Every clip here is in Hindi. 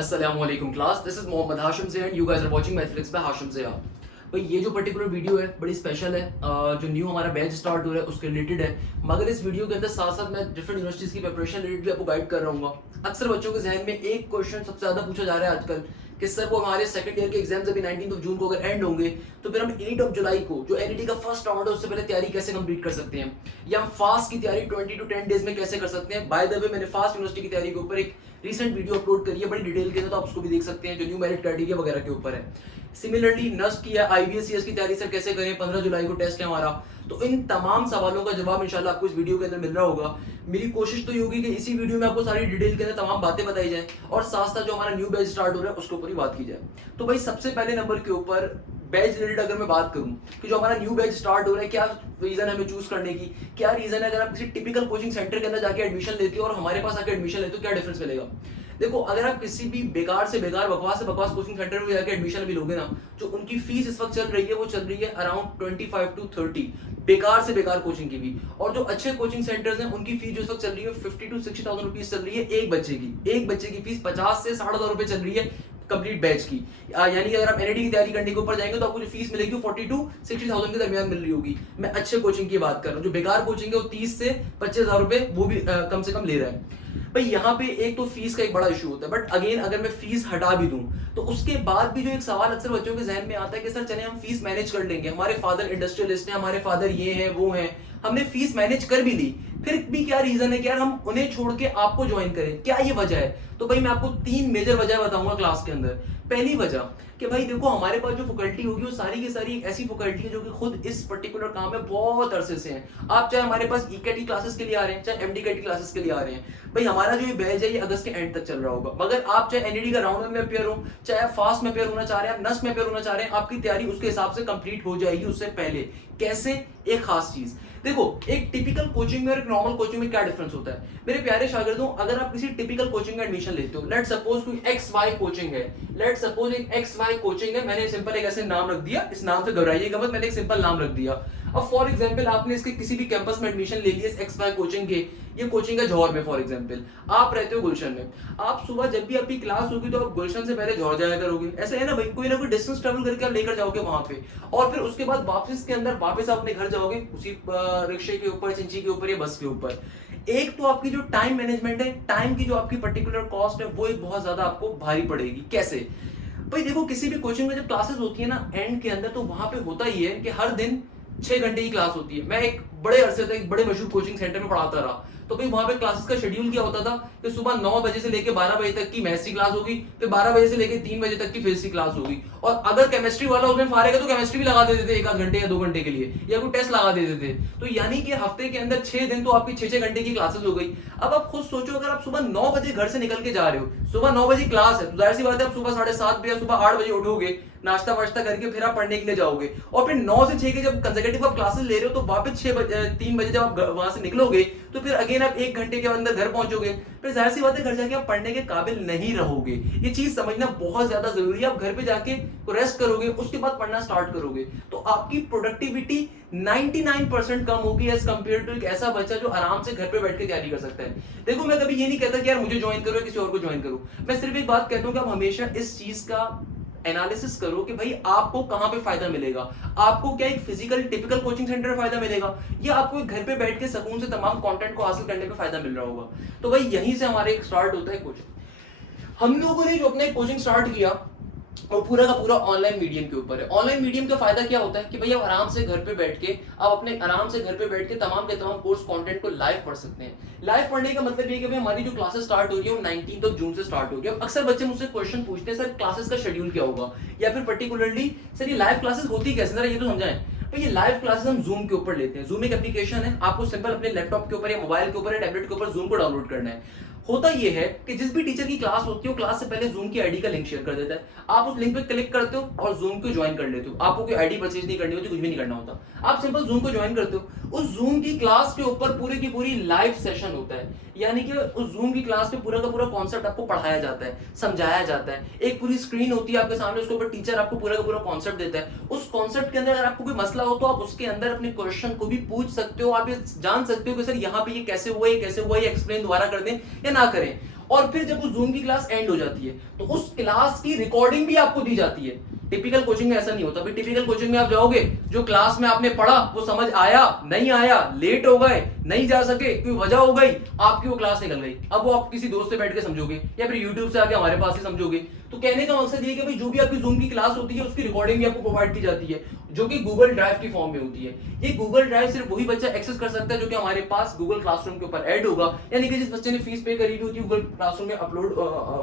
अस्सलामुअलैकुम class, this is Mohammad Hashim Zia and you guys are watching Mathflix by Hashim Zia. भाई ये जो पर्टिकुलर वीडियो है बड़ी स्पेशल है। जो न्यू हमारा बैच स्टार्ट हो रहा है उसके रिलेटेड है, मगर इस वीडियो के अंदर साथ साथ मैं डिफरेंट यूनिवर्सिटीज की प्रिपरेशन रिलेटेड भी आपको गाइड कर रहा हूँ। अक्सर बच्चों के जहन में एक क्वेश्चन सबसे ज्यादा पूछा जा रहा है आजकल कि सर वो हमारे सेकंड ईयर के एग्जाम्स अभी 19 जून को अगर एंड होंगे तो फिर हम 8 जुलाई को जो एनईटी का फर्स्ट राउंड है उससे पहले तैयारी कैसे कंप्लीट कर सकते हैं, या हम फास्ट की तैयारी 20 to 10 डेज में कैसे कर सकते हैं। बाय द वे मैंने फास्ट यूनिवर्सिटी की तैयारी के ऊपर एक रिसेंट वीडियो अपलोड करी है बड़ी डिटेल के अंदर, तो आप उसको भी देख सकते हैं जो न्यू मेरिट क्राइटेरिया वगैरह के ऊपर है। सिमिलरली नस्ट की या आईबीएस की तैयारी सर कैसे करें, 15 जुलाई को टेस्ट है हमारा। तो इन तमाम सवालों का जवाब इंशाल्लाह आपको इस वीडियो के अंदर मिल रहा होगा। मेरी कोशिश तो ये होगी कि इसी वीडियो में आपको सारी डिटेल के अंदर तमाम बातें बताई जाए और साथ साथ जो हमारा न्यू बैच स्टार्ट हो रहा है उसके ऊपर ही बात की जाए। तो भाई सबसे पहले नंबर के ऊपर बैच रिलेटेड अगर मैं बात करूं कि जो हमारा न्यू बैच स्टार्ट हो रहा है, क्या रीजन है हमें चूज करने की, क्या रीजन है अगर आप किसी टिपिकल कोचिंग सेंटर के अंदर जाके एडमिशन लेते हो और हमारे पास आके एडमिशन लेते हो, क्या डिफरेंस मिलेगा। देखो, अगर आप किसी भी बेकार से बेकार बकवास से बकवास कोचिंग सेंटर में जाके एडमिशन भी लोगे ना, जो उनकी फीस इस वक्त चल रही है वो चल रही है अराउंड 25 to 30, बेकार से बेकार कोचिंग की भी। और जो अच्छे कोचिंग सेंटर्स हैं उनकी फीस जो इस वक्त चल रही है 50 to 60,000 रुपीज चल रही है एक बच्चे की फीस 50 से 60,000 रुपए चल रही है कंप्लीट बैच की। यानी कि अगर आप एनईटी की तैयारी करने के ऊपर जाएंगे तो आपको जो फीस मिलेगी वो 40 to 60,000 के दरमियान मिल रही होगी। मैं अच्छे कोचिंग की बात कर रहा हूँ, जो बेकार कोचिंग है वो 30 से 25,000 रुपए वो भी कम से कम ले रहा है। भाई यहाँ पे एक तो फीस का एक बड़ा इशू होता है, बट अगेन अगर मैं फीस हटा भी दूं तो उसके बाद भी जो एक सवाल अक्सर बच्चों के जहन में आता है कि सर चले हम फीस मैनेज कर लेंगे, हमारे फादर इंडस्ट्रियलिस्ट हैं, हमारे फादर ये हैं वो हैं, हमने फीस मैनेज कर भी ली, फिर भी क्या रीजन है कि यार हम उन्हें छोड़ के आपको ज्वाइन करें, क्या ये वजह है। तो भाई मैं आपको 3 मेजर वजह बताऊंगा क्लास के अंदर। पहली वजह कि भाई देखो, हमारे पास जो फैकल्टी होगी वो सारी की सारी एक ऐसी फैकल्टी है जो कि खुद इस पर्टिकुलर काम में बहुत अरसे से हैं। आप चाहे हमारे पास ईकेटी क्लासेस के लिए आ रहे हैं, चाहे एमडीकेटी क्लासेस के लिए आ रहे हैं, भाई हमारा जो ये बैच है ये अगस्त के एंड तक चल रहा होगा। मगर आप चाहे एनईडी का राउंड में अपेयर हो, चाहे आप फास्ट में अपेयर होना चाह रहे हैं, आप नस्ट में अपेयर होना चाह रहे हैं, आपकी तैयारी उसके हिसाब से कंप्लीट हो जाएगी उससे पहले। कैसे? एक खास चीज देखो, एक टिपिकल कोचिंग में और एक नॉर्मल कोचिंग में क्या डिफरेंस होता है मेरे प्यारे शागिर्दों। अगर आप किसी टिपिकल कोचिंग में एडमिशन लेते हो, लेट सपोज कोई एक्स वाई कोचिंग है, लेट सपोज एक एक्स वाई कोचिंग है, मैंने सिंपल एक ऐसे नाम रख दिया, इस नाम से घबराइएगा मत, मैंने एक सिंपल नाम रख दिया। अब फॉर एग्जांपल आपने इसके किसी भी कैंपस में एडमिशन ले लिया एक्स वाई कोचिंग के, ये कोचिंग है जौहर में फॉर एग्जांपल, आप रहते हो गुलशन में, आप सुबह जब भी आपकी क्लास होगी तो आप गुलशन से पहले जौहर जाया करोगे, ऐसा है ना भाई, कोई ना कोई डिस्टेंस ट्रेवल करके आप लेकर जाओगे वहां पे, और फिर उसके बाद वापस के अंदर वापस आप अपने घर जाओगे उसी रिक्शे के ऊपर, चिंची के ऊपर या बस के ऊपर। एक तो आपकी जो टाइम मैनेजमेंट है, टाइम की जो आपकी पर्टिकुलर कॉस्ट है वो एक बहुत ज्यादा आपको भारी पड़ेगी। कैसे? भाई देखो, किसी भी कोचिंग में जब क्लासेस होती है ना एंड के अंदर, तो वहां पे होता ही है कि हर दिन 6 घंटे की क्लास होती है। मैं एक बड़े अरसे तक एक बड़े मशहूर कोचिंग सेंटर में पढ़ाता रहा, तो भाई वहां पे क्लासेस का शेड्यूल क्या होता था कि सुबह 9 बजे से लेकर 12 बजे तक की मैथ्स की क्लास होगी, फिर 12 बजे से लेकर 3 बजे तक की फिजिक्स की क्लास होगी, और अगर केमिस्ट्री वाला उसमें फारेगा तो केमिस्ट्री भी लगा देते थे 1 आध घंटे या 2 घंटे के लिए, या कोई टेस्ट लगा देते थे। तो यानी कि हफ्ते के अंदर 6 दिन तो आपकी 6 घंटे की क्लासेस हो गई। अब आप खुद सोचो, अगर आप सुबह 9 बजे घर से निकल के जा रहे हो, सुबह 9 बजे क्लास है, तो जाहिर सी बात है आप सुबह 7:30 या सुबह 8 बजे उठोगे, नाश्ता वाश्ता करके फिर आप पढ़ने के लिए जाओगे, और फिर 9 से 6 के जब कंसेक्यूटिव आप क्लासेस ले रहे हो तो वापस 3 बजे जब आप वहां से निकलोगे तो फिर अगेन आप 1 घंटे के अंदर घर पहुंचोगे, फिर जाहिर सी बात है घर जाके आप पढ़ने के काबिल नहीं रहोगे। ये चीज समझना बहुत ज्यादा जरूरी है। आप घर पे जाके रेस्ट करोगे, उसके बाद पढ़ना स्टार्ट करोगे, तो आपकी प्रोडक्टिविटी 99% कम होगी एज कंपेयर टू एक ऐसा बच्चा जो आराम से घर पे बैठ के तैयारी कर सकता है। देखो, मैं कभी ये नहीं कहता कि यार मुझे ज्वाइन करो या किसी और को ज्वाइन करो, मैं सिर्फ एक बात कहता हूं कि आप हमेशा इस चीज का एनालिसिस करो कि भाई आपको कहां पे फायदा मिलेगा। आपको क्या एक फिजिकल टिपिकल कोचिंग सेंटर में फायदा मिलेगा, या आपको घर पे बैठ के सुकून से तमाम कंटेंट को हासिल करने में फायदा मिल रहा होगा। तो भाई यहीं से हमारे एक स्टार्ट होता है कोचिंग। हम लोगों ने जो अपने कोचिंग स्टार्ट किया और पूरा का पूरा ऑनलाइन मीडियम के ऊपर है। ऑनलाइन मीडियम का फायदा क्या होता है कि भैया आराम से घर पे बैठ के आप अपने आराम से घर पे बैठ के तमाम के तमाम कोर्स कंटेंट को लाइव पढ़ सकते हैं। लाइव पढ़ने का मतलब ये कि भाई हमारी जो क्लासेस स्टार्ट हो रही है वो 19 जून से स्टार्ट हो रही है। अक्सर बच्चे मुझसे क्वेश्चन पूछते हैं, सर क्लासेस का शेड्यूल क्या होगा, या फिर पर्टिकुलरली सर ये लाइव क्लासेस होती कैसे, जरा ये तो समझाएं। तो ये लाइव क्लासेस हम जूम के ऊपर लेते हैं। जूम एक एप्लीकेशन है, आपको सिंपल अपने लैपटॉप के ऊपर या मोबाइल के ऊपर या टैबलेट के ऊपर जूम को डाउनलोड करना है। होता यह है कि जिस भी टीचर की क्लास होती है वो क्लास से पहले जूम की आईडी का लिंक शेयर कर देता है। आप उस लिंक पे क्लिक करते हो और जूम को ज्वाइन कर लेते हो। आपको कोई आईडी परचेज नहीं करनी होती, कुछ भी नहीं करना होता, आप सिंपल जूम को ज्वाइन करते हो। उस जूम की क्लास के ऊपर पूरी की पूरी लाइव सेशन होता है, यानी कि उस जूम की क्लास में पूरा का पूरा कॉन्सेप्ट आपको पढ़ाया जाता है, समझाया जाता है। एक पूरी स्क्रीन होती है आपके सामने, उसके ऊपर टीचर आपको पूरा का पूरा कॉन्सेप्ट देता है। उस कॉन्सेप्ट के अंदर अगर आपको कोई मसला हो तो आप उसके अंदर अपने क्वेश्चन को भी पूछ सकते हो। आप ये जान सकते हो कि सर यहाँ पे ये कैसे हुआ, ये कैसे हुआ, ये एक्सप्लेन दोबारा कर दें या ना करें। और फिर जब वो जूम की क्लास एंड हो जाती है तो उस क्लास की रिकॉर्डिंग भी आपको दी जाती है। टिपिकल कोचिंग में ऐसा नहीं होता भाई। टिपिकल कोचिंग में आप जाओगे, जो क्लास में आपने पढ़ा वो समझ आया नहीं आया, लेट हो गए, नहीं जा सके, कोई वजह हो गई, आपकी वो क्लास निकल गई। अब वो आप किसी दोस्त से बैठ के समझोगे या फिर यूट्यूब से आके हमारे पास ही समझोगे। तो कहने का मकसद ये कि भाई जो भी आपकी जूम की क्लास होती है उसकी रिकॉर्डिंग भी आपको प्रोवाइड की जाती है, जो कि गूगल ड्राइव की फॉर्म में होती है। ये गूगल ड्राइव सिर्फ वही बच्चा एक्सेस कर सकता है जो कि हमारे पास गूगल क्लासरूम के ऊपर ऐड होगा, यानी कि जिस बच्चे ने फीस पे करी हुई होती है गूगल क्लासरूम में अपलोड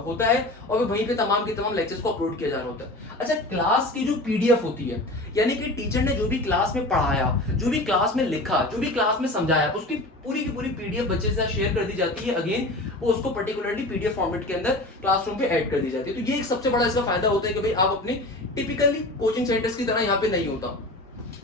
होता है और वहीं पे तमाम के तमाम लेक्चर्स को अपलोड किया जा रहा होता है। अच्छा, क्लास की जो पीडीएफ होती है, यानी कि टीचर ने जो भी क्लास में पढ़ाया, जो भी क्लास में लिखा, जो भी क्लास में समझाया, उसकी पूरी की पूरी पीडीएफ बच्चे से शेयर कर दी जाती है। अगेन वो उसको पर्टिकुलरली पीडीएफ फॉर्मेट के अंदर क्लासरूम पे ऐड कर दी जाती है। तो ये एक सबसे बड़ा इसका फायदा होता है कि भाई आप अपने टिपिकली कोचिंग सेंटर्स की तरह यहाँ पे नहीं होता।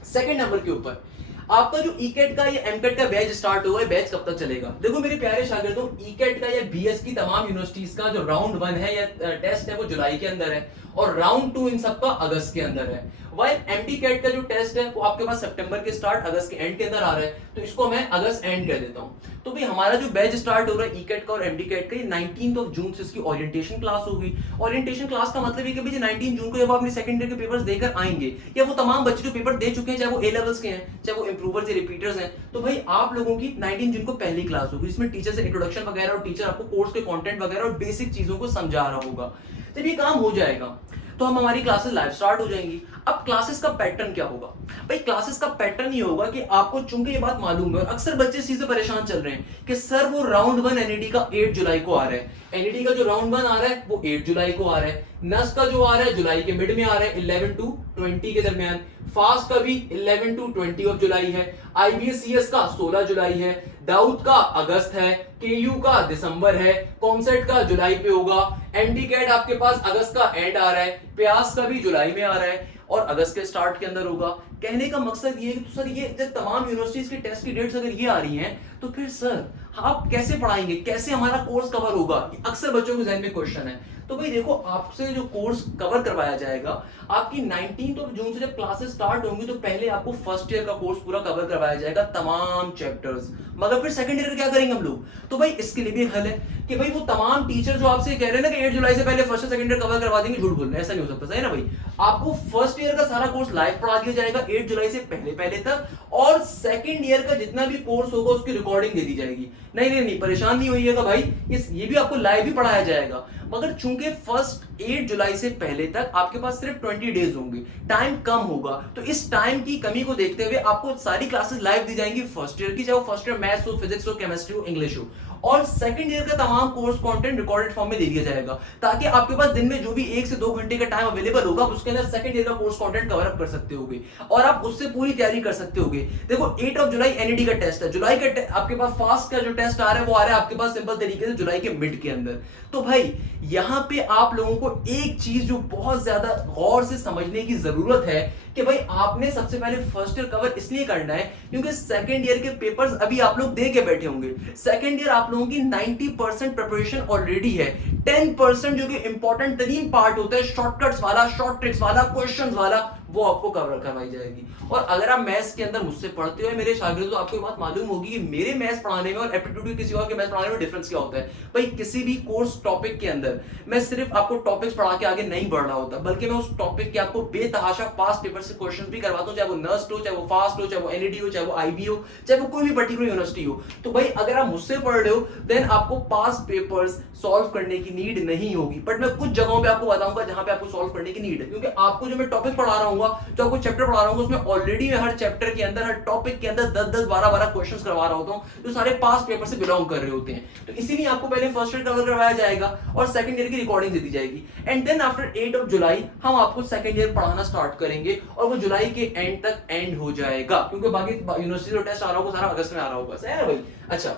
सेकंड नंबर के ऊपर आपका जो ईकेट का या एमकेट का बैच स्टार्ट हुआ है, बैच कब तक चलेगा? देखो मेरे प्यारे शागिर्दों, ईकेट का या बीएस की तमाम यूनिवर्सिटीज का जो राउंड 1 है या टेस्ट है वो जुलाई के अंदर है और राउंड 2 इन सबका अगस्त के अंदर है। वाइल एमटी कैट का जो टेस्ट है वो आपके पास सितंबर के स्टार्ट अगस्त के एंड के अंदर आ रहा है, तो इसको मैं अगस्त एंड कह देता हूं। तो भाई हमारा जो बैच स्टार्ट हो रहा है ईकेट का और एमटी कैट का, ये 19 जून से इसकी ओरिएंटेशन क्लास होगी। ओरिएंटेशन क्लास का मतलब है कि भाई 19 जून को जब आप अपने सेकंड ईयर के पेपर्स देकर आएंगे, या वो तमाम बच्चे जो पेपर दे चुके हैं, चाहे वो ए लेवल्स के हैं, चाहे वो इंप्रूवर्स या रिपीटर्स हैं, तो भाई आप लोगों की 19 जून को पहली क्लास होगी, जिसमें टीचर से इंट्रोडक्शन वगैरह और टीचर आपको कोर्स के कंटेंट वगैरह और बेसिक चीजों को समझा रहा होगा। जब ये काम हो जाएगा तो हम हमारी क्लासेस लाइव स्टार्ट हो जाएंगी। अब क्लासेस का पैटर्न क्या होगा? भाई क्लासेस का पैटर्न ये होगा कि आपको, चूंकि ये बात मालूम है और अक्सर बच्चे इस चीज से परेशान चल रहे हैं कि सर वो राउंड 1 एनईडी का 8 जुलाई को आ रहा है, एनईडी का जो राउंड 1 आ रहा है वो 8 जुलाई को आ रहा है, नस का जो आ रहा है जुलाई के मिड में आ रहा है 11 टू 20 के दरमियान, फास्ट का भी 11 टू 20 ऑफ जुलाई है, आईबीएससीएस का 16 जुलाई है, दाऊद का अगस्त है, केयू का दिसंबर है, कॉमसेट का जुलाई पे होगा, एमटी कैट आपके पास अगस्त का एंड आ रहा है, प्यास का भी जुलाई में आ रहा है और अगस्त के स्टार्ट के अंदर होगा। कहने का मकसद ये है कि तो सर ये जब तमाम यूनिवर्सिटीज की टेस्ट की डेट्स अगर ये आ रही हैं तो फिर सर आप कैसे पढ़ाएंगे, कैसे हमारा कोर्स कवर होगा? अक्सर बच्चों के जहन में क्वेश्चन है। तो भाई देखो, आपसे जो कोर्स कवर करवाया जाएगा, आपकी 19 जून से जब क्लासेस स्टार्ट होंगी तो पहले आपको फर्स्ट ईयर का कोर्स पूरा कवर करवाया जाएगा, तमाम चैप्टर्स। मगर फिर सेकंड ईयर क्या करेंगे हम लोग? तो भाई इसके लिए भी हल है कि भाई वो तमाम टीचर जो आपसे कह रहे हैं ना कि 8 जुलाई से पहले फर्स्ट और सेकंड ईयर कवर करवा देंगे, झूठ बोल रहे हैं, ऐसा नहीं हो सकता, सही ना भाई? आपको फर्स्ट ईयर का सारा कोर्स लाइव पढ़ा दिया जाएगा 8 जुलाई से पहले तक, और सेकंड ईयर का जितना भी कोर्स होगा उसकी रिकॉर्डिंग दे दी जाएगी। नहीं, परेशान नहीं होइएगा भाई, ये भी आपको लाइव ही पढ़ाया जाएगा। मगर चूंकि फर्स्ट 8 जुलाई से पहले तक आपके पास सिर्फ 20 डेज होंगे, टाइम कम होगा, तो इस टाइम की कमी को देखते हुए आपको सारी क्लासेस लाइव दी जाएंगी फर्स्ट ईयर की, चाहे वो फर्स्ट ईयर मैथ्स हो, फिजिक्स हो, केमिस्ट्री हो, इंग्लिश हो, और सेकंड ईयर का तमाम कोर्स कंटेंट रिकॉर्डेड फॉर्म में दे दिया जाएगा, ताकि आपके पास दिन में जो भी 1 से 2 घंटे का टाइम अवेलेबल होगा उसके अंदर सेकंड ईयर का कोर्स कंटेंट कवर अप कर सकते होगे और आप उससे पूरी तैयारी कर सकते होगे। देखो 8 जुलाई एनईडी का टेस्ट है, जुलाई का आपके पास फास्ट का जो टेस्ट आ रहा है वो आ रहा है आपके पास सिंपल तरीके से जुलाई के मिड के अंदर। तो भाई यहां पे आप लोगों को एक चीज जो बहुत ज्यादा गौर से समझने की जरूरत है कि भाई आपने सबसे पहले फर्स्ट ईयर कवर इसलिए करना है क्योंकि सेकंड ईयर के पेपर्स अभी आप लोग दे के बैठे होंगे। सेकंड ईयर आप लोगों की 90% प्रिपरेशन ऑलरेडी है, 10% जो कि इंपॉर्टेंट तरीन पार्ट होता है, शॉर्टकट्स वाला, शॉर्ट ट्रिक्स वाला, क्वेश्चंस वाला, वो आपको कवर करवाई जाएगी। और अगर आप मैथ्स के अंदर मुझसे पढ़ते हो मेरे शागिर्द, तो आपको ये बात मालूम होगी कि मेरे मैथ्स पढ़ाने में और एप्टीट्यूड के किसी और के मैथ्स पढ़ाने में डिफरेंस क्या होता है। भाई किसी भी कोर्स टॉपिक के अंदर मैं सिर्फ आपको टॉपिक्स पढ़ा के आगे नहीं बढ़ रहा होता, बल्कि मैं उस टॉपिक के आपको बेतहाशा पास्ट पेपर से क्वेश्चंस भी करवाता हूं, चाहे वो नर्स्ट हो, चाहे वो फास्ट हो, चाहे वो एनईडी हो, चाहे वो आईबी हो, चाहे वो कोई भी पर्टिकुलर यूनिवर्सिटी हो। तो भाई अगर आप मुझसे पढ़ रहे हो देन आपको पास्ट पेपर्स सॉल्व करने की नीड नहीं होगी, बट मैं कुछ जगहों पे आपको बताऊंगा जहां पे आपको सॉल्व करने की नीड है, क्योंकि आपको जो मैं टॉपिक पढ़ा रहा हूँ, जो आपको चैप्टर पढ़ा रहा हूँ, उसमें ऑलरेडी मैं हर चैप्टर के अंदर, हर टॉपिक के अंदर 10-10, 12-12 क्वेश्चंस करवा रहा होता हूँ जो सारे पास्ट पेपर से बिलोंग कर रहे होते हैं। तो इसीलिए आपको पहले फर्स्ट ईयर कवर करवाया जाएगा और सेकंड ईयर की रिकॉर्डिंग दे दी जाएगी, एंड देन आफ्टर 8 जुलाई हम आपको सेकंड ईयर पढ़ाना स्टार्ट करेंगे और वो जुलाई के एंड तक एंड हो जाएगा, क्योंकि बाकी यूनिवर्सिटी का टेस्ट आ रहा होगा सारा अगस्त में आ रहा होगा, सही है ना भाई? अच्छा,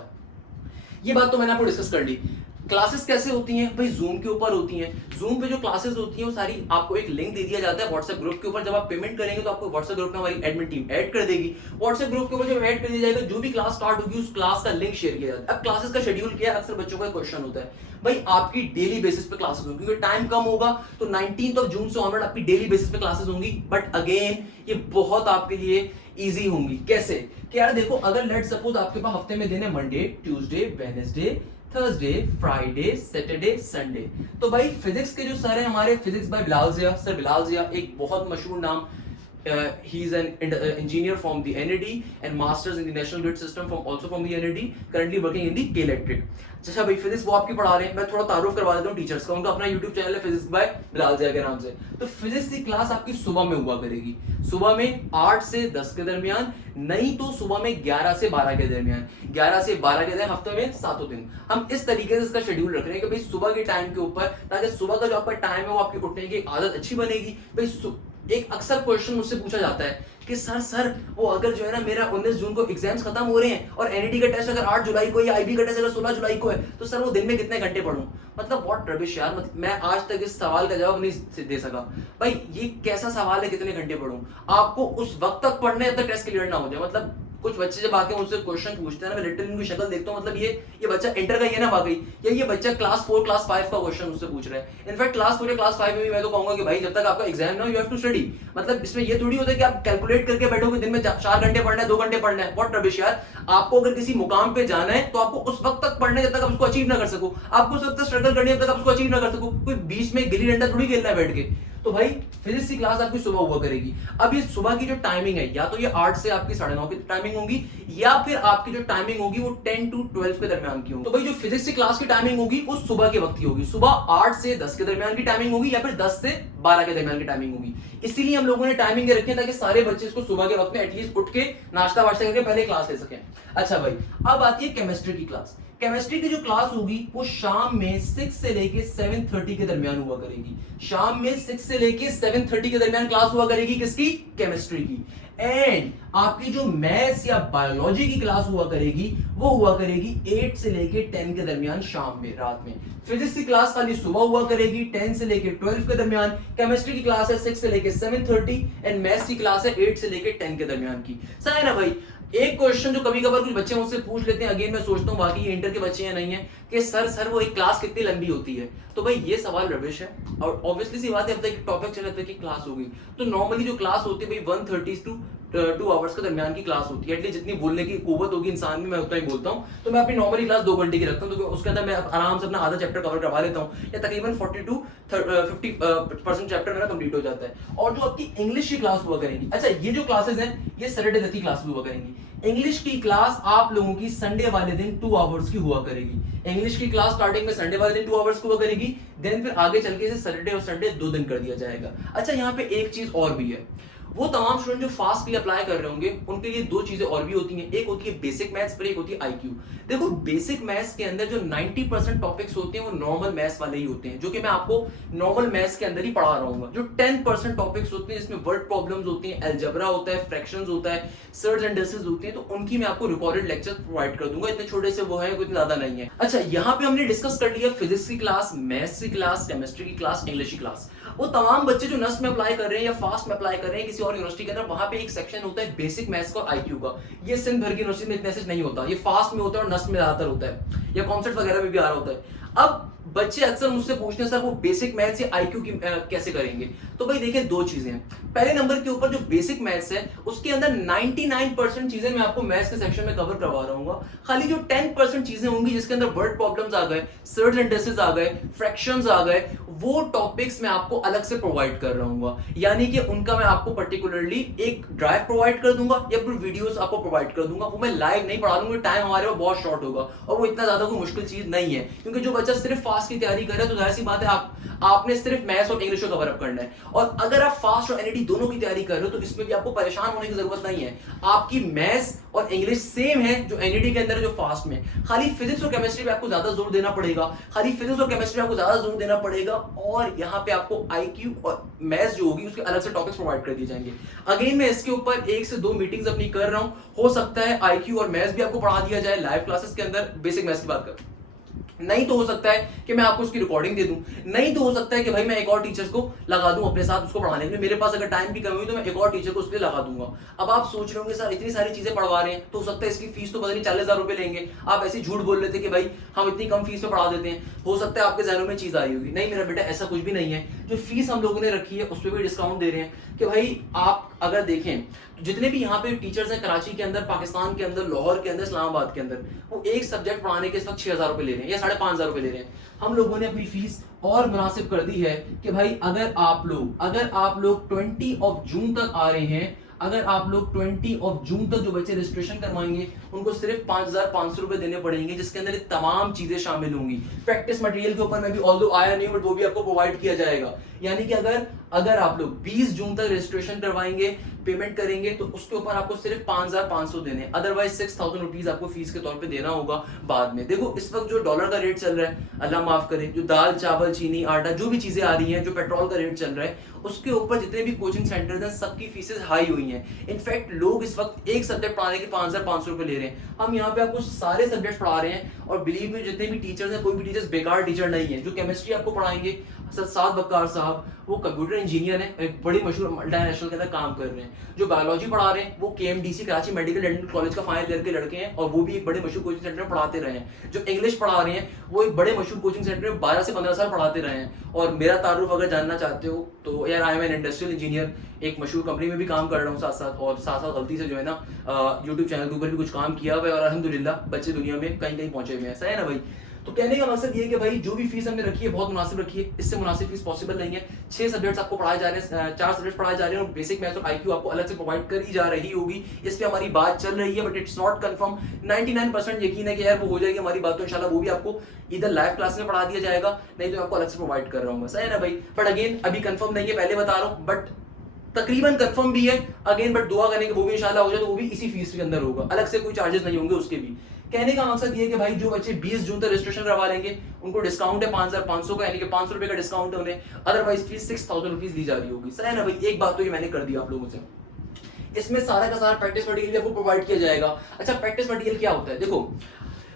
ये बात तो मैंने आपको डिस्कस कर ली। क्लासेस कैसे होती हैं भाई? जूम के ऊपर होती हैं। जूम पे जो क्लासेस होती हैं वो सारी आपको एक लिंक दे दिया जाता है व्हाट्सएप ग्रुप के ऊपर। जब आप पेमेंट करेंगे तो आपको व्हाट्सएप ग्रुप में हमारी एडमिन टीम ऐड कर देगी। व्हाट्सएप ग्रुप के ऊपर जब ऐड कर दिया जाएगा, जो भी क्लास स्टार्ट होगी उस क्लास का लिंक शेयर किया जाता है। अब क्लासेस का शेड्यूल क्या है, अक्सर बच्चों का क्वेश्चन होता है भाई आपकी डेली बेसिस पे क्लासेस होंगी, क्योंकि टाइम कम होगा तो 19 जून से ऑनवर्ड आपकी डेली बेसिस पे क्लासेस होंगी। बट अगेन ये बहुत आपके लिए इजी होंगी। कैसे कि यार देखो, अगर लेट सपोज आपके पास हफ्ते में दिन है Monday, Tuesday, Wednesday, Thursday, Friday, Saturday, Sunday. तो भाई फिजिक्स के जो सर है हमारे, physics by Bilal Zia, sir Bilal Zia एक बहुत मशहूर नाम। He is an engineer from the NAD and masters in the National Grid System from also from the NAD, currently working in the K Electric। अच्छा भाई फिजिक्स वो आपकी पढ़ा रहे हैं, मैं थोड़ा तारुफ करवा देता हूँ टीचर्स का। उनका अपना यूट्यूब चैनल है फिजिक्स बाय बिलाल जिया के नाम से। तो फिजिक्स की क्लास आपकी सुबह में हुआ करेगी, सुबह में 8 से 10 के दरमियान, नहीं तो सुबह में 11 से 12 के दरमियान। 11 से 12 के दरमियान, हफ्ते में 7 दिन। हम इस तरीके से इसका शेड्यूल रख रहे हैं कि भाई सुबह के टाइम के ऊपर, ताकि सुबह का जो आपका टाइम है वो आपकी उठने की आदत अच्छी बनेगी। भाई एक अक्सर क्वेश्चन मुझसे पूछा जाता है कि सर वो अगर जो है ना मेरा 19 जून को एग्जाम्स खत्म हो रहे हैं और एनईटी का टेस्ट अगर 8 जुलाई को या आईबी का टेस्ट अगर 16 जुलाई को है, तो सर वो दिन में कितने घंटे पढूं? मतलब व्हाट रबिश यार, मतलब मैं आज तक इस सवाल का जवाब नहीं दे सका। भाई ये कैसा सवाल है कितने घंटे पढूं? आपको उस वक्त तक पढ़ने जब तक टेस्ट क्लियर ना हो जाए। मतलब कुछ बच्चे जब आके मुझसे क्वेश्चन पूछते हैं ना, मैं लिटरली उनकी शक्ल देखता हूँ, मतलब ये बच्चा इंटर का ही है ना वाकई, या ये बच्चा क्लास 4 क्लास 5 का क्वेश्चन मुझसे पूछ रहा है। इनफैक्ट क्लास 4 या क्लास 5 में भी मैं तो कहूंगा कि भाई जब तक आपका एग्जाम ना हो, यू हैव टू स्टडी। मतलब इसमें ये थोड़ी होता है कि आप कैलकुलेट करके बैठोगे दिन में 4 घंटे पढ़ना है, 2 घंटे पढ़ना है। व्हाट रबिश यार, आपको अगर किसी मुकाम पे जाना है तो आपको उस वक्त तक पढ़ना है जब तक आप उसको अचीव ना कर सको। आपको उस वक्त तक स्ट्रगल करनी है जब तक आप उसको अचीव ना कर सको। कोई बीच में गिल्ली डंडा थोड़ी खेलना है बैठ के। तो भाई फिजिक्स की क्लास आपकी सुबह हुआ करेगी। अब ये सुबह की जो टाइमिंग है, या तो ये 8 से आपकी 9:30 की टाइमिंग होगी, या फिर आपकी जो टाइमिंग होगी वो 10 to 12 के दरमियान की होगी। तो भाई जो फिजिक्स की क्लास की टाइमिंग होगी वो सुबह के वक्त की होगी। सुबह 8 से 10 के दरमियान की टाइमिंग होगी, या फिर 10 से 12 के दरमियान की टाइमिंग होगी। इसीलिए हम लोगों ने टाइमिंग रखी है ताकि सारे बच्चे इसको सुबह के वक्त में एटलीस्ट उठ के नाश्ता वाश्ता करके पहले क्लास ले सकें। अच्छा भाई, अब आती है केमिस्ट्री की क्लास। केमिस्ट्री की जो क्लास होगी वो शाम में 6 से लेके 7:30 के दरमियान हुआ करेगी। शाम में 6 से लेके 7:30 के दरमियान क्लास हुआ करेगी किसकी? केमिस्ट्री की। एंड आपकी जो मैथ्स या बायोलॉजी की क्लास हुआ करेगी वो हुआ करेगी 8 से लेके 10 के दरमियान शाम में, रात में। फिजिक्स की क्लास खाली सुबह हुआ करेगी 10 से लेके 12 के दरमियान। केमिस्ट्री की क्लास है 6 से लेके 7:30 एंड मैथ्स की क्लास है 8 से लेके 10 के दरमियान की। सही है ना भाई? एक क्वेश्चन जो कभी कभार कुछ बच्चे मुझसे पूछ लेते हैं, अगेन मैं सोचता हूँ बाकी ये इंटर के बच्चे हैं नहीं है, कि सर वो एक क्लास कितनी लंबी होती है? तो भाई ये सवाल रबिश है। और ऑब्वियसली सी बात है, अब तक टॉपिक चल रहा था कि क्लास होगी, तो नॉर्मली जो क्लास होती है भाई 1:30 to 2 आवर्स के दरमियान की क्लास होती है। एटलीस्ट जितनी बोलने की कुव्वत होगी इंसान में, मैं उतना ही बोलता हूँ। तो मैं अपनी नॉर्मली क्लास 2 घंटे की रखता हूँ, तो उसके अंदर मैं आराम से अपना आधा चैप्टर कवर करवा लेता हूँ, या तकरीबन 40 to 50% चैप्टर मेरा कंप्लीट हो जाता है। और जो आपकी इंग्लिश की क्लास हुआ करेंगी, अच्छा ये जो क्लासेस हैं ये सैटरडे तक की क्लास हुआ करेंगी। इंग्लिश की क्लास आप लोगों की संडे वाले दिन 2 आवर्स की हुआ करेगी। इंग्लिश की क्लास स्टार्टिंग में संडे वाले दिन 2 आवर्स की हुआ करेगी, देन फिर आगे चल के इसे सैटरडे और संडे 2 दिन कर दिया जाएगा। अच्छा यहाँ पे एक चीज और भी है, वो तमाम स्टूडेंट जो फास्ट के लिए अप्लाई कर रहे होंगे उनके लिए 2 चीजें और भी होती हैं। एक होती है बेसिक मैथ्स पर एक होती है आईक्यू। देखो बेसिक मैथ्स के अंदर जो 90% टॉपिक्स होते हैं वो नॉर्मल मैथ्स वाले ही होते हैं, जो कि मैं आपको नॉर्मल मैथ्स के अंदर ही पढ़ा रहा हूँ। जो 10% टॉपिक्स होते हैं जिसमें वर्ड प्रॉब्लम्स होती हैं, अलजेब्रा होता है, फ्रैक्शंस होता है, सर्ज एंड डेसिस होती हैं, तो उनकी मैं आपको रिकॉर्डेड लेक्चर प्रोवाइड कर दूंगा। इतने छोटे से वो है, कोई ज्यादा नहीं है। अच्छा यहाँ पे हमने डिस्कस कर लिया फिजिक्स की क्लास, मैथ्स की क्लास, केमिस्ट्री की क्लास, इंग्लिश की क्लास। वो तमाम बच्चे जो नस्ट में अप्लाई कर रहे हैं या फास्ट में अप्लाई कर रहे हैं किसी और यूनिवर्सिटी के अंदर, वहां पे एक सेक्शन होता है बेसिक मैथ्स का और आईक्यू का। ये सिंध भर की यूनिवर्सिटी में इतने से नहीं होता, ये फास्ट में होता है और नस्ट में ज्यादातर होता है, या कॉन्सेप्ट वगैरह में भी आ रहा होता है। अब बच्चे अक्सर मुझसे पूछते हैं सर वो बेसिक मैथ्स या आईक्यू की कैसे करेंगे? तो भाई देखिए 2 चीजें हैं। पहले नंबर के ऊपर जो बेसिक मैथ्स है उसके अंदर 99% चीजें मैं आपको मैथ्स के सेक्शन में कवर करवा रहा हूँ। खाली जो 10% चीजें होंगी जिसके अंदर वर्ड प्रॉब्लम्स आ गए, सर्ज एंड डेसिस आ गए, फ्रैक्शंस आ गए, वो टॉपिक्स मैं आपको अलग से प्रोवाइड कर रहा हूँ। यानी कि उनका मैं आपको पर्टिकुलरली एक ड्राइव प्रोवाइड कर दूंगा या फिर वीडियोस आपको प्रोवाइड कर दूंगा। वो मैं लाइव नहीं पढ़ा दूंगा, टाइम हमारे पास बहुत शॉर्ट होगा और वो इतना ज्यादा कोई मुश्किल चीज नहीं है, क्योंकि जो बच्चा सिर्फ फास्ट की तैयारी कर रहा है तो जाहिर सी बात है आपने सिर्फ मैथ्स और इंग्लिश को कवर अप करना है। और अगर आप फास्ट और एनईटी दोनों की तैयारी कर रहे हो तो इसमें भी आपको परेशान होने की जरूरत नहीं है। आपकी मैथ्स और इंग्लिश सेम है जो एनईटी के अंदर है जो फास्ट में। खाली फिजिक्स और केमिस्ट्री पे आपको ज्यादा जोर देना पड़ेगा, खाली फिजिक्स और केमिस्ट्री आपको ज्यादा जोर देना पड़ेगा, और यहाँ पे आपको आईक्यू और मैथ्स जो होगी उसके अलग से टॉपिक्स प्रोवाइड कर दिए जाएंगे। अगेन मैं इसके ऊपर 1 से 2 मीटिंग्स अपनी कर रहा हूँ। हो सकता है आईक्यू और मैथ्स भी आपको पढ़ा दिया जाए लाइव क्लासेस के अंदर, बेसिक मैथ्स की बात कर। नहीं तो हो सकता है कि मैं आपको उसकी रिकॉर्डिंग दे दूं, नहीं तो हो सकता है कि भाई मैं एक और टीचर को लगा दूं अपने साथ उसको पढ़ाने के लिए। मेरे पास अगर टाइम की कमी हुई तो मैं एक और टीचर को उसके लिए लगा दूंगा। अब आप सोच रहे होंगे सर इतनी सारी चीजें पढ़वा रहे हैं तो हो सकता है इसकी फीस तो पता नहीं 40,000 रुपए लेंगे। आप ऐसे झूठ बोल लेते कि भाई हम इतनी कम फीस में पढ़ा देते हैं। हो सकता है आपके जहनों में चीज आई होगी, नहीं मेरा बेटा ऐसा कुछ भी नहीं है। जो फीस हम लोगों ने रखी है उस पर भी डिस्काउंट दे रहे हैं कि भाई आप अगर देखें जितने भी यहाँ पे टीचर्स हैं कराची के अंदर, पाकिस्तान के अंदर, लाहौर के अंदर, इस्लामाबाद के अंदर, वो एक सब्जेक्ट पढ़ाने के इस वक्त 6,000 रुपए ले रहे हैं या 5,500 रुपए ले रहे हैं। हम लोगों ने अपनी फीस और मुनासिब कर दी है कि भाई अगर आप लोग 20 ऑफ जून तक आ रहे हैं, अगर आप लोग 20 ऑफ जून तक जो बच्चे रजिस्ट्रेशन करवाएंगे उनको सिर्फ 5,500 रुपए देने पड़ेंगे, जिसके अंदर तमाम चीजें शामिल होंगी। प्रैक्टिस मटेरियल के ऊपर मैं भी ऑल्दो आया नहीं, बट वो भी आपको प्रोवाइड किया जाएगा। यानी कि अगर आप लोग 20 जून तक रजिस्ट्रेशन करवाएंगे, पेमेंट करेंगे, तो उसके ऊपर आपको सिर्फ 5,500 देने, अदरवाइज 6,000 रुपीज आपको फीस के तौर पे देना होगा बाद में। देखो इस वक्त जो डॉलर का रेट चल रहा है, अल्लाह माफ करे, जो दाल चावल चीनी आटा जो भी चीजें आ रही हैं, जो पेट्रोल का रेट चल रहा है, उसके ऊपर जितने भी कोचिंग सेंटर्स हैं सबकी फीसेस हाई हुई हैं। इनफैक्ट लोग इस वक्त एक सब्जेक्ट पढ़ाने के 5,500 रुपए ले रहे हैं। हम यहाँ पे आपको सारे सब्जेक्ट पढ़ा रहे हैं, और बिलीव में जितने भी टीचर्स हैं, कोई भी टीचर्स बेकार टीचर नहीं है। जो केमिस्ट्री आपको पढ़ाएंगे साद बक्कार साहब, वो कंप्यूटर इंजीनियर हैं, एक बड़ी मशहूर मल्टीनेशनल के अंदर काम कर रहे हैं। जो बायोलॉजी पढ़ा रहे हैं वो KMDC Karachi medical dental college का फाइनल ईयर के लड़के हैं, और वो भी एक बड़े मशहूर कोचिंग सेंटर में पढ़ाते रहे हैं। जो इंग्लिश पढ़ा रहे हैं वो एक बड़े मशहूर कोचिंग सेंटर में 12 से 15 साल पढ़ाते रहे हैं। और मेरा तारुफ अगर जानना चाहते हो तो यार, I am an industrial engineer, एक मशहूर कंपनी में भी काम कर रहा हूँ साथ साथ, और साथ साथ गलती से जो है ना यूट्यूब चैनल के ऊपर भी कुछ काम किया हुआ है, और अल्हम्दुलिल्लाह बच्चे दुनिया में कहीं कहीं पहुंचे हुए हैं। सही है ना भाई? तो कहने का मकसद ये है कि भाई जो भी फीस हमने रखी है बहुत मुनासिब रखी है, इससे मुनासिब फीस पॉसिबल नहीं है। 6 सब्जेक्ट्स आपको पढ़ाए जा रहे हैं, 4 सब्जेक्ट पढ़ाए जा रहे हैं, और बेसिक मैथ्स और IQ आपको अलग से प्रोवाइड करी जा रही होगी। इस पे हमारी बात चल रही है, बट इट्स नॉट कंफर्म। 99% यकीन है कि यार वो हो जाएगी हमारी बात, तो इंशाल्लाह वो भी आपको इधर लाइव क्लास में पढ़ा दिया जाएगा, नहीं तो आपको अलग से प्रोवाइड कर रहा हूँ। सही है ना भाई? बट अगेन अभी कंफर्म नहीं है, पहले बता रहा हूँ, बट तकरीबन कंफर्म भी है अगेन। बट दुआ करने के वो भी इंशाल्लाह हो जाए, तो वो भी इसी फीस के अंदर होगा, अलग से कोई चार्जेस नहीं होंगे उसके भी। कहने का मकसद ये है कि भाई जो बच्चे 20 जून तक रजिस्ट्रेशन करवा लेंगे उनको डिस्काउंट है 5,500 का, यानी कि 500 रुपए का डिस्काउंट है उन्हें, अदरवाइज फीस 6,000 रुपीज ली जा रही होगी। सही है ना भाई? एक बात तो ये मैंने कर दी आप लोगों से। इसमें सारा का सारा प्रैक्टिस मटेरियल आपको प्रोवाइड किया जाएगा। अच्छा, प्रैक्टिस मटेरियल क्या होता है? देखो,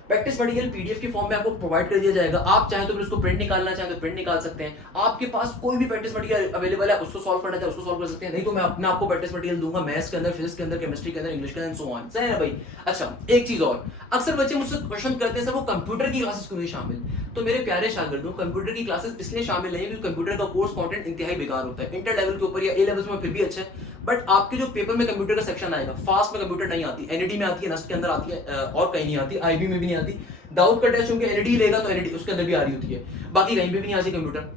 प्रैक्टिस मटेरियल PDF की फॉर्म में आपको प्रोवाइड कर दिया जाएगा। आप चाहे तो फिर उसको प्रिंट निकालना चाहे तो प्रिंट निकाल सकते हैं। आपके पास कोई भी प्रैक्टिस मटेरियल अवेलेबल है, उसको सॉल्व करना चाहे उसको सॉल्व कर सकते हैं, नहीं तो मैं अपने आपको प्रैक्टिस मटेरियल दूंगा मैथ्स के अंदर, फिजिक्स के अंदर, केमिस्ट्री के अंदर, इंग्लिश के अंदर, सो ऑन। सही है ना भाई? अच्छा, एक चीज और, अक्सर बच्चे मुझसे क्वेश्चन करते हैं सर वो कंप्यूटर की क्लासेस क्यों नहीं शामिल? तो मेरे प्यारे शागिर्दों, कंप्यूटर की क्लासेस इसलिए शामिल नहीं है क्योंकि कंप्यूटर का कोर्स कंटेंट इंतहाई बेकार होता है। इंटर लेवल के ऊपर या A लेवल्स में फिर भी अच्छा है, बट आपके जो पेपर में कंप्यूटर का सेक्शन आएगा, फास्ट में कंप्यूटर नहीं आती, NED में आती है, NUST के अंदर आती है, और कहीं नहीं आती, IB में भी नहीं आती। दाऊद का टेस्ट क्योंकि NED लेगा तो NED उसके अंदर भी आ रही होती है, बाकी कहीं पे भी नहीं आती कंप्यूटर,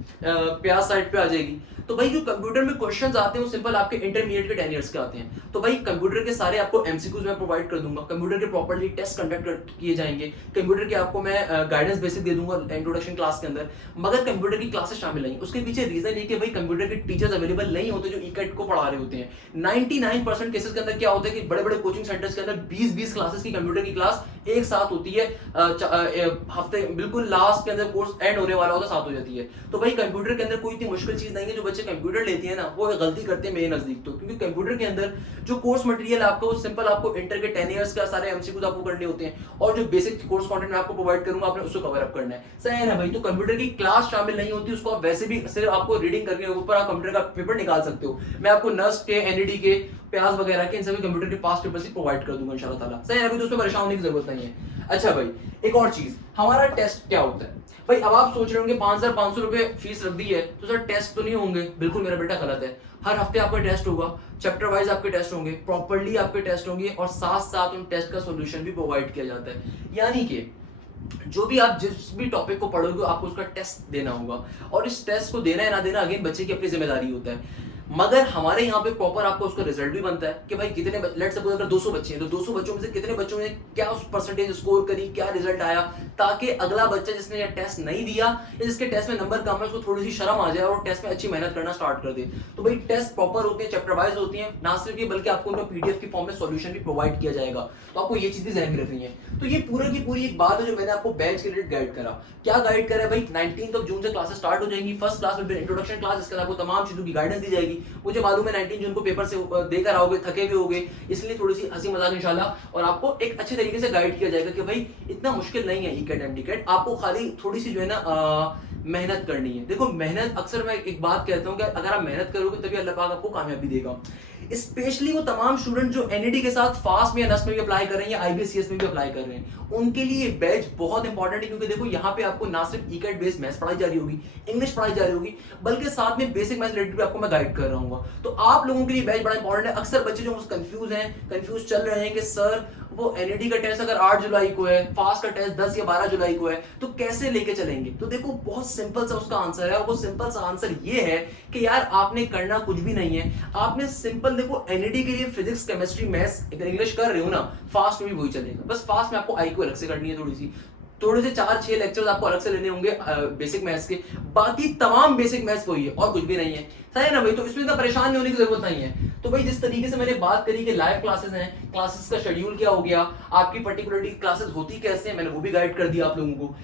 प्याज साइड पे आ जाएगी। तो भाई जो कंप्यूटर में क्वेश्चंस आते हैं वो सिंपल आपके इंटरमीडिएट के 10 इयर्स के आते हैं। तो भाई कंप्यूटर के सारे आपको MCQs मैं प्रोवाइड कर दूंगा, कंप्यूटर के प्रॉपर्ली टेस्ट कंडक्ट किए जाएंगे, कंप्यूटर के आपको मैं गाइडेंस बेसिक दे दूंगा इंट्रोडक्शन क्लास के अंदर, मगर कंप्यूटर की क्लासेस शामिल नहीं। उसके पीछे रीजन ये कि भाई कंप्यूटर के टीचर्स अवेलेबल नहीं होते जो ECAT को पढ़ा रहे होते हैं। 99% केसेस के अंदर क्या होता है कि बड़े बड़े कोचिंग सेंटर्स के अंदर 20-20 क्लासेस की कंप्यूटर की क्लास एक साथ होती है, हफ्ते बिल्कुल लास्ट के अंदर कोर्स एंड होने वाला होता है, साथ हो जाती है। तो भाई कंप्यूटर के अंदर कोई इतनी मुश्किल चीज नहीं है। जो बच्चे कंप्यूटर लेते हैं ना वो गलती करते हैं मेरे नजदीक, तो क्योंकि कंप्यूटर के अंदर जो कोर्स मटेरियल आपका वो सिंपल आपको इंटर के 10 इयर्स का सारे MCQs आपको करने होते हैं, और जो बेसिक कोर्स कंटेंट मैं आपको प्रोवाइड करूंगा आपने उसको कवर अप करना है। सही है ना भाई? तो कंप्यूटर की क्लास शामिल नहीं होती, उसको आप वैसे भी सिर्फ आपको रीडिंग करने के ऊपर आप कंप्यूटर का पेपर निकाल सकते हो। मैं आपको NUST के, NED के, प्याज वगैरह के इन सभी कंप्यूटर के पास पेपर से प्रोवाइड कर दूंगा इंशाल्लाह ताला। सही है ना? तो उसमें परेशान होने की जरूरत नहीं है। अच्छा भाई, एक और चीज, हमारा टेस्ट क्या होता है? भाई अब आप सोच रहे होंगे 5,500 रुपए फीस रख दी है तो सर टेस्ट तो नहीं होंगे। बिल्कुल मेरा बेटा गलत है। हर हफ्ते आपका टेस्ट होगा, चैप्टर वाइज आपके टेस्ट होंगे, प्रॉपर्ली आपके टेस्ट होंगे, और साथ साथ उन टेस्ट का सॉल्यूशन भी प्रोवाइड किया जाता है। यानी कि जो भी आप जिस भी टॉपिक को पढ़ोगे आपको उसका टेस्ट देना होगा, और इस टेस्ट को देना है ना देना अगेन बच्चे की अपनी जिम्मेदारी होता है। मगर हमारे यहाँ पे प्रॉपर आपको उसका रिजल्ट भी बनता है कि भाई कितने, लेट्स सपोज अगर 200 बच्चे हैं तो 200 बच्चों में से कितने बच्चों ने क्या उस परसेंटेज स्कोर करी, क्या रिजल्ट आया, ताकि अगला बच्चा जिसने ये टेस्ट नहीं दिया या जिसके टेस्ट में नंबर कम है उसको थोड़ी सी शर्म आ जाए और टेस्ट में अच्छी मेहनत करना स्टार्ट कर दे। तो भाई टेस्ट प्रॉपर होते हैं, चैप्टर वाइज होती हैं, ना सिर्फ ये बल्कि आपको उनका PDF की फॉर्म में सॉल्यूशन भी प्रोवाइड किया जाएगा। तो आपको ये चीज भी ध्यान में रखनी है। तो ये पूरा की पूरी एक बात है जो मैंने आपको बैच के रिलेटेड गाइड करा। क्या गाइड करा भाई? 19 जून से क्लासेस स्टार्ट हो जाएंगी। फर्स्ट क्लास में इंट्रोडक्शन क्लास, इसके अंदर आपको तमाम चीजों की गाइडेंस दी जाएगी। मुझे मालूम है 19 जून को पेपर से देकर आओगे, थके हुए होगे, इसलिए थोड़ी सी हंसी मजाक इंशाल्लाह, और आपको एक अच्छे तरीके से गाइड किया जाएगा कि भाई इतना मुश्किल नहीं है ECAT MCAT, आपको खाली थोड़ी सी जो है ना मेहनत करनी है। देखो मेहनत, अक्सर मैं एक बात कहता हूँ कि अगर आप मेहनत करोगे तभी अल्लाह पाक आपको कामयाबी देगा। स्पेशली वो तमाम स्टूडेंट जो एनईडी के साथ फास्ट में या नस्ट में भी अप्लाई कर रहे हैं या आईबीसीएस में भी अप्लाई कर रहे हैं, उनके लिए ये बैच बहुत इंपॉर्टेंट है, क्योंकि देखो यहाँ पे आपको ना सिर्फ ईकेट बेस्ड मैथ्स पढ़ाई जा रही होगी, इंग्लिश पढ़ाई जा रही होगी, बल्कि साथ में बेसिक मैथ्स रिलेटेड भी आपको मैं गाइड कर रहा हूँ। तो आप लोगों के लिए बैच बड़ा इंपॉर्टेंट है। अक्सर बच्चे जो कंफ्यूज चल रहे हैं कि सर वो एनईडी का टेस्ट अगर 8 जुलाई को है, फास्ट का टेस्ट 10 या 12 जुलाई को है, तो कैसे लेके चलेंगे? तो देखो बहुत सिंपल सा उसका आंसर है, और वो सिंपल सा आंसर ये है कि यार आपने करना कुछ भी नहीं है। आपने सिंपल देखो एनईडी के लिए फिजिक्स, केमिस्ट्री, मैथ्स, अगर इंग्लिश कर रहे हो ना, फास्ट में भी वही चलेगा। बस फास्ट में आपको आईक्यू अलग से करनी है, थोड़े से 4-6 लेक्चर्स आपको अलग से लेने होंगे बेसिक मैथ्स के, बाकी तमाम बेसिक मैथ्स वही है और कुछ भी नहीं है। सही है ना भाई? तो इसमें इतना परेशान नहीं होने की जरूरत नहीं है। तो भाई जिस तरीके से मैंने बात करी कि लाइव क्लासेस हैं, क्लासेस का शेड्यूल क्या हो गया, आपकी पर्टिकुलरली क्लासेस होती कैसे हैं, मैंने वो भी गाइड कर दिया आप लोगों को।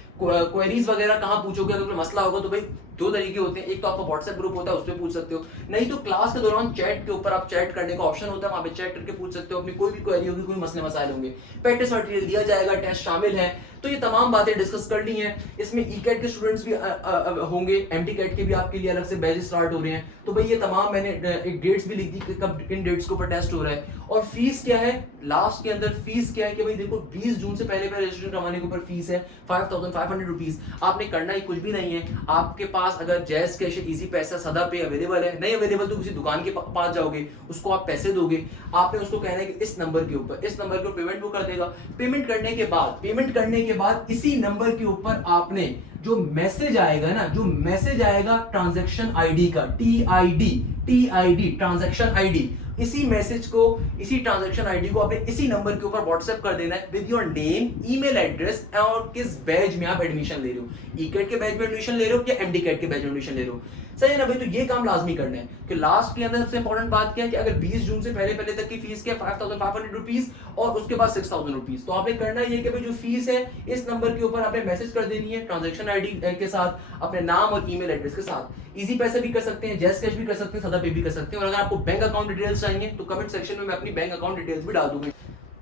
क्वेरीज वगैरह कहाँ पूछोगे, अगर कोई मसला होगा तो भाई 2 तरीके होते हैं, एक तो आपका व्हाट्सएप ग्रुप होता है, उस पर पूछ सकते हो, नहीं तो क्लास के दौरान चैट के ऊपर आप चैट करने का ऑप्शन होता है, वहां पे चैट करके पूछ सकते हो, अपनी कोई भी क्वेरी होगी, कोई मसले मसाइल होंगे। प्रैक्टिस मटेरियल दिया जाएगा, टेस्ट शामिल है। तो ये तमाम बातें डिस्कस कर ली हैं। इसमें ईकेट के स्टूडेंट्स भी होंगे, एमटी कैट के भी आपके लिए अलग से बैच स्टार्ट हो रहे हैं। तो भाई ये तमाम मैंने एक डेट्स भी लिख दी कि कब किन डेट्स के ऊपर टेस्ट हो रहा है। और फीस क्या है, लास्ट के अंदर फीस क्या है कि भाई देखो 20 जून से पहले रजिस्ट्रेशन करवाने के ऊपर फीस है 5500 रुपीज। आपने करना ही कुछ भी नहीं है। आपके पास अगर जैज कैश, इजी पैसा, सदा पे अवेलेबल है, नहीं अवेलेबल तो किसी दुकान के पास जाओगे, उसको आप पैसे दोगे, आपने उसको कहना है कि इस नंबर के ऊपर, इस नंबर को पेमेंट वो कर देगा। पेमेंट करने के बाद इसी नंबर के ऊपर आपने जो मैसेज आएगा ना, जो मैसेज आएगा ट्रांजैक्शन आईडी का, टीआईडी ट्रांजैक्शन आईडी, इसी मैसेज को, इसी ट्रांजैक्शन आईडी को आपने इसी नंबर के ऊपर व्हाट्सएप कर देना है with your name, email address और किस बैच में आप एडमिशन ले रहे हो, ईकेट के बैच में एडमिशन ले रहे हो या एमडी कैट के बैच में एडमिशन ले रहे हो। सही है ना भाई? तो ये काम लाजमी करना है कि लास्ट के अंदर सबसे इंपॉर्टेंट बात क्या है कि अगर 20 जून से पहले तक की फीस क्या है 5500 रुपीज और उसके बाद 6000 रुपीज। तो आपने करना ये कि भाई जो फीस है इस नंबर के ऊपर आपने मैसेज कर देनी है ट्रांजैक्शन आईडी के साथ, अपने नाम और ईमेल एड्रेस के साथ। इजी पैसे भी कर सकते हैं, जैस कैश भी कर सकते हैं, सदा पे भी कर सकते हैं। और अगर आपको बैंक अकाउंट डिटेल्स चाहिए तो कमेंट सेक्शन में मैं अपनी बैंक अकाउंट डिटेल्स भी डाल दूंगा।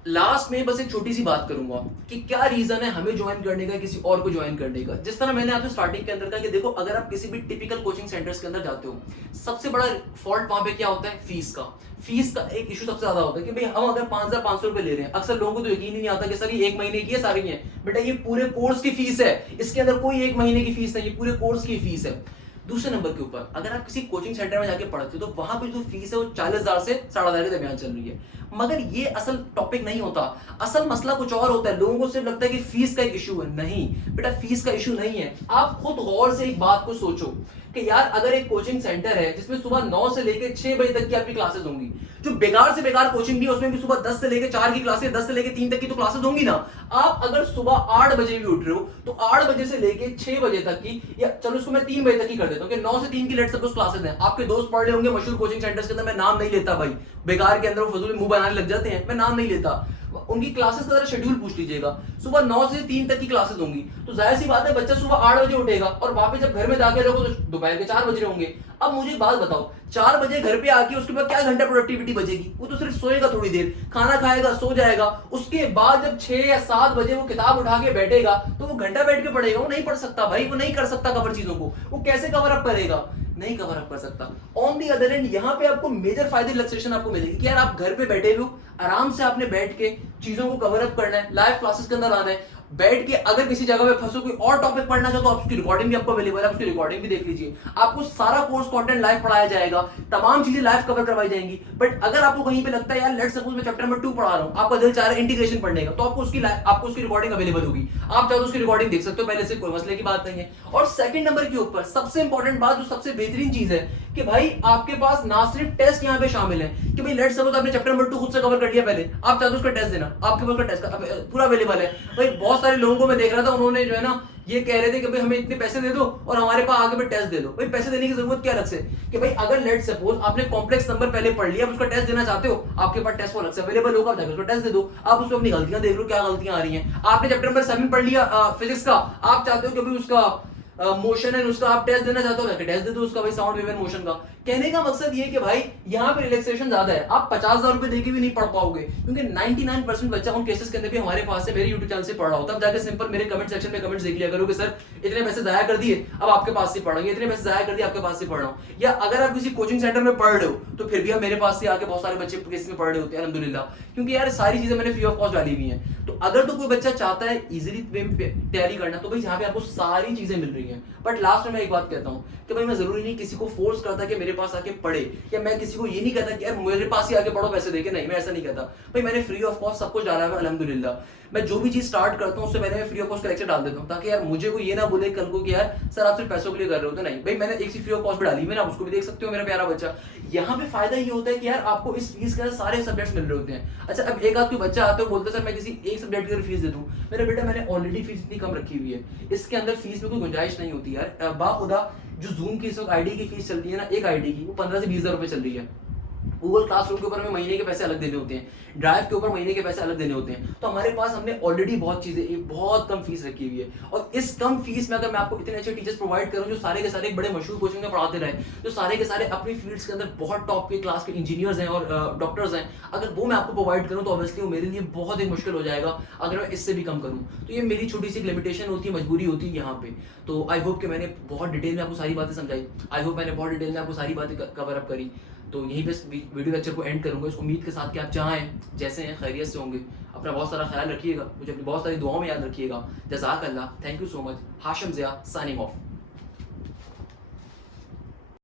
लास्ट में बस एक छोटी सी बात करूंगा कि क्या रीजन है हमें ज्वाइन करने का, किसी और को ज्वाइन करने का। जिस तरह मैंने आपसे स्टार्टिंग के अंदर कहा कि देखो अगर आप किसी भी टिपिकल कोचिंग सेंटर्स के अंदर जाते हो, सबसे बड़ा फॉल्ट वहां पे क्या होता है, फीस का एक इशू सबसे ज्यादा होता है कि भाई हम अगर 5500 रुपए ले रहे हैं, अक्सर लोगों को तो यकीन ही नहीं आता कि सर ये 1 महीने की है, सारी है। बेटा ये पूरे कोर्स की फीस है, इसके अंदर कोई 1 महीने की फीस नहीं, ये पूरे कोर्स की फीस है। दूसरे नंबर के ऊपर अगर आप किसी कोचिंग सेंटर में जाके पढ़ते हो तो वहां पे जो फीस है वो 40,000 से 10,500 के दरमियान चल रही है। मगर ये असल टॉपिक नहीं होता, असल मसला कुछ और होता है। लोगों को सिर्फ लगता है कि फीस का एक इशू है, नहीं बेटा फीस का इशू नहीं है। आप खुद गौर से एक बात को सोचो कि यार अगर एक कोचिंग सेंटर है जिसमें सुबह 9 से लेकर 6 बजे तक की आपकी क्लासेस होंगी, जो बेकार से बेकार कोचिंग भी है उसमें भी सुबह 10 से लेकर 4 की क्लासेस, 10 से लेकर 3 तक की तो क्लासेस होंगी ना। आप अगर सुबह 8 बजे भी उठ रहे हो तो 8 बजे से लेकर 6 बजे तक की, या चलो उसको मैं 3 बजे तक की कर देता हूं कि 9 से 3 की लेट सपोज क्लासेस हैं। आपके दोस्त पढ़ रहे होंगे मशहूर कोचिंग सेंटर्स के अंदर, मैं नाम नहीं लेता भाई, बेकार के अंदर वो फजूल मुंह बनाने लग जाते हैं, मैं नाम नहीं लेता। उनकी क्लासेस का जरा शेड्यूल पूछ लीजिएगा, सुबह 9 से 3 तक की क्लासेस होंगी, तो जाहिर सी बात है बच्चा सुबह 8 बजे उठेगा और वापस जब घर में जाके रहोगे तो दोपहर के 4 बज रहे होंगे। अब मुझे बात बताओ, 4 बजे घर पे आके उसके बाद क्या घंटा प्रोडक्टिविटी बचेगी? वो तो सिर्फ सोएगा थोड़ी देर, खाना खाएगा, सो जाएगा। उसके बाद जब 6 या 7 बजे वो किताब उठा के बैठेगा तो वो घंटा बैठ के पढ़ेगा? वो नहीं पढ़ सकता भाई, वो नहीं कर सकता कवर चीजों को। वो कैसे कवर अप करेगा? नहीं कवर अप कर सकता। ऑन दी अदर एंड यहाँ पे आपको मेजर फायदे रिलैक्सेशन आपको मिलेगी कि यार आप घर पे बैठे हो, आराम से आपने बैठ के चीजों को कवर अप करना है, लाइव क्लासेस के अंदर आना है, बैठ के अगर किसी जगह पे फंसो, कोई और टॉपिक पढ़ना चाहो तो आप उसकी रिकॉर्डिंग भी आपको अवेलेबल है, उसकी रिकॉर्डिंग भी देख लीजिए। आपको सारा कोर्स कंटेंट लाइव पढ़ाया जाएगा, तमाम चीजें लाइव कवर करवाई जाएंगी। बट अगर आपको कहीं पे लगता है यार लेट्स सपोज मैं चैप्टर नंबर 2 पढ़ा रहा हूं, आपका दिल चाह रहा है इंटीग्रेशन पढ़ने का, तो आपको उसकी रिकॉर्डिंग अवेलेबल होगी, आप चाहो तो उसकी रिकॉर्डिंग देख सकते हो पहले से, कोई मसले की बात नहीं है। और सेकंड नंबर के ऊपर सबसे इंपॉर्टेंट बात, जो सबसे बेहतरीन चीज है कि भाई आपके पास ना सिर्फ टेस्ट यहाँ पे शामिल है कि भाई लेट्स सपोज आपने चैप्टर नंबर 2 खुद से कवर कर लिया पहले, आप चाहते हो उसका टेस्ट देना, आपके पास टेस्ट पूरा अवेलेबल है। भाई बहुत सारे लोगों को मैं देख रहा था, उन्होंने जो है ना ये कह रहे थे कि भाई हमें इतने पैसे दे दो और हमारे पास आगे पे टेस्ट दे दो। भाई पैसे देने की जरूरत क्या अलग से कि भाई अगर लेट सपोज आपने कॉम्प्लेक्स नंबर पहले पढ़ लिया, आप उसका टेस्ट देना चाहते हो, आपके पास टेस्ट अलग से अवेलेबल होगा, आप जाकर उसका टेस्ट दे दो। आप उसमें अपनी गलतियां देख लो क्या गलतियां आ रही हैं। आपने चैप्टर नंबर 7 पढ़ लिया फिजिक्स का, आप चाहते हो कि भाई उसका मोशन एंड उसका आप टेस्ट देना चाहते हो, टेस्ट दे दो उसका भाई, साउंड वेव एंड मोशन का। कहने का मकसद ये है कि भाई यहाँ पे रिलैक्सेशन ज्यादा है, आप 50,000 रुपए देके भी नहीं पढ़ पाओगे, क्योंकि 99% बच्चा उन केसेस के अंदर भी हमारे पास से मेरे यूट्यूब चैनल से पढ़ रहा होता है। अब जाके सिंपल मेरे कमेंट सेक्शन में कमेंट्स देख लिया करो कि सर इतने पैसे जाया कर दिए, अब आपके पास से पढ़ रहा हूँ, इतने पैसे जाया कर दिए आपके पास से पढ़ रहा हूँ। या अगर आप किसी कोचिंग सेंटर में पढ़ रहे हो तो फिर भी आप मेरे पास से आके बहुत सारे बच्चे केस में पढ़ रहे होते हैं अल्हम्दुलिल्लाह, क्योंकि यार सारी चीजें मैंने फ्री ऑफ कॉस्ट डाली हुई हैं। तो अगर तो कोई बच्चा चाहता है इजीली वे में तैयारी करना, तो भाई यहाँ पे आपको सारी चीजें मिल रही हैं। बट लास्ट में मैं एक बात कहता हूँ कि भाई मैं जरूरी नहीं किसी को फोर्स करता कि मेरे पास आके पढ़े, या मैं किसी को ये नहीं कहता कि यार मेरे पास ही आके पढ़ो पैसे देके, नहीं मैं ऐसा नहीं कहता भाई। मैंने फ्री ऑफ कॉस्ट सब कुछ डाला है अल्हम्दुलिल्लाह। मैं जो भी चीज स्टार्ट करता हूँ उससे पहले मैं फ्री ऑफ कॉस्ट का लेक्चर डाल देता हूँ, ताकि यार मुझे कोई ये ना बोले कल को कि यार सर आप सिर्फ पैसों के लिए कर रहे हो। तो नहीं भाई, मैंने एक चीज फ्री ऑफ कॉस्ट भी डाली, मैंने आप उसको भी देख सकते हो मेरा प्यारा बच्चा। यहाँ पे फायदा ये होता है कि यार आपको इस फीस के अंदर सारे सब्जेक्ट्स मिल रहे होते हैं। अच्छा, अब एक आध कोई बच्चा आता है बोलता है सर मैं किसी एक सब्जेक्ट की फीस दे दूं, मेरे बेटा मैंने ऑलरेडी फीस इतनी कम रखी हुई है, इसके अंदर फीस में कोई गुंजाइश नहीं होती यार। बाखुदा जो जूम की इस वक्त आईडी की फीस चल रही है ना, एक आईडी की वो 15 से 20,000 रुपए चल रही है। गूगल क्लासरूम के ऊपर हमें महीने के पैसे अलग देने होते हैं, ड्राइव के ऊपर महीने के पैसे अलग देने होते हैं। तो हमारे पास हमने ऑलरेडी बहुत चीजें, बहुत कम फीस रखी हुई है। और इस कम फीस में अगर मैं आपको इतने अच्छे टीचर्स प्रोवाइड करूं जो सारे के सारे एक बड़े मशहूर कोचिंग में पढ़ाते रहे, जो सारे के सारे अपनी फील्ड्स के अंदर बहुत टॉप के क्लास के इंजीनियर्स हैं और डॉक्टर्स हैं, अगर वो मैं आपको प्रोवाइड करूं तो ऑब्वियसली वो मेरे लिए बहुत ही मुश्किल हो जाएगा अगर मैं इससे भी कम करूं। तो ये मेरी छोटी सी लिमिटेशन होती है, मजबूरी होती है यहाँ पे। तो आई होप कि मैंने बहुत डिटेल में आपको सारी बातें समझाई, आई होप मैंने बहुत डिटेल में आपको सारी बातें कवर अप करी। तो यहीं पे वीडियो लेक्चर को एंड करूंगा, इस उम्मीद के साथ कि आप जहाँ हैं जैसे हैं खैरियत से होंगे। अपना बहुत सारा ख्याल रखिएगा, मुझे अपनी बहुत सारी दुआओं में याद रखिएगा। जज़ाक अल्लाह, thank you so much. Hashim Zia signing of.